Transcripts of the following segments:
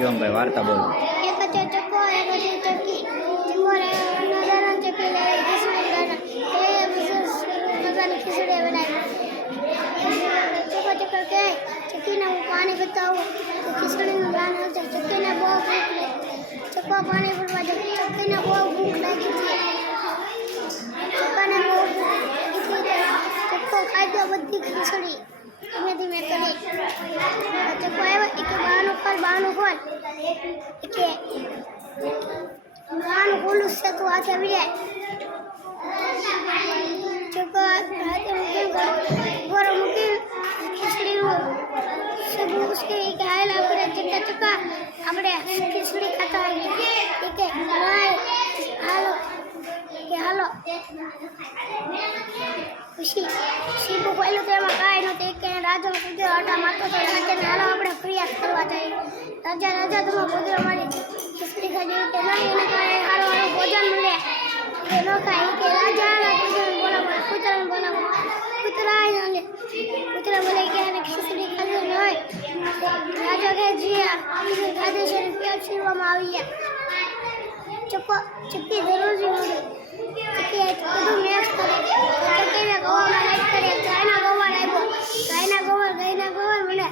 શિવમભાઈ વાર્તા બોલો. એક હતો ચક્કો, એક હતી ચક્કી. ચક્કો નજારા ચક્કી લઈ ખીચડી બનાવી. મજાની ખીચડી બનાવી. ચક્કો કહે ચક્કીને હું પાણી પીતા આવું તો ખીચડીનું ગાન આવશે. ચક્કીને બહુ ભૂખ લાગી. ચક્કો પાણી પીવા જાય. ચક્કીને બહુ ભૂખ લાગી હતી. ચક્કાને બહુ ભૂખ લાગી હતી. ચક્કો ખાઈ ગયો બધી ખીચડી ધીમે ધીમે કરી. ચક્કો આવ્યો કે બાનું ખોલ કે બાનું ખોલું છે તું હાથે આવી જાય. ચક્કો હાથે મૂકી ઘર મૂકી ખીચડીનું સબૂ ઉસકે કે હાલ આપણે ચક્કા આપણે ખીચડી ખાતા આવીએ કે હાલો કે હાલો ખુશી સીધું પહેલું તો એમાં કાંઈ નહોતું. કે રાજા કુતરો આટા મારતો હતો. રાજાને હાલો આપણે ફરિયાદ કરવા જઈએ. રાજા તમે કુતરો મારી ખીચડી ખાધી કે નહીં એને કાંઈ સારું ભોજન મળે કે ન ખાય કે રાજા કૂતરાને બોલાવો કૂતરા આવી કૂતરા બોલે કે એને ખીચડી ખાધી ન હોય. રાજા કહે જી ખીચડી ખાધી છે ને પેટ સીવવામાં આવી ગયા. ચક્કી દરરોજી મળે ચક્કી બધું મેક્સ કરે. ચક્કીને ગવામાં નાખ કરે. ગાયના ગોવાર આવ્યો. ગાયના ગોવાર મને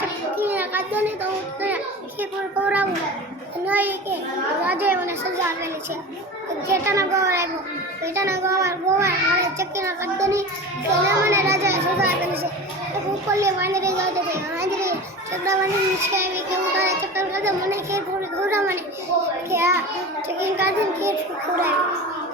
ચક્કીને ખાધો નહીં તો હું તને ખીર ખવડાવું નહીં કે રાજાએ મને સજા આપેલી છે. ઘેટાના ગોવાર આવ્યો. ઘેટાના ગોવાર મારે ચક્કીના ખાધો નહીં એને મને રાજાએ સજા આપેલી છે. ઉપરલી વાંદરી જાતે છે. વાંદરી ચકડા વાંદરી નીચે આવી કે હું તારે ચક્કર ખાધો મને ખીર ખવડાવવાની કે આ ચક્કીને ખાધીને ખીર ખવડાવી.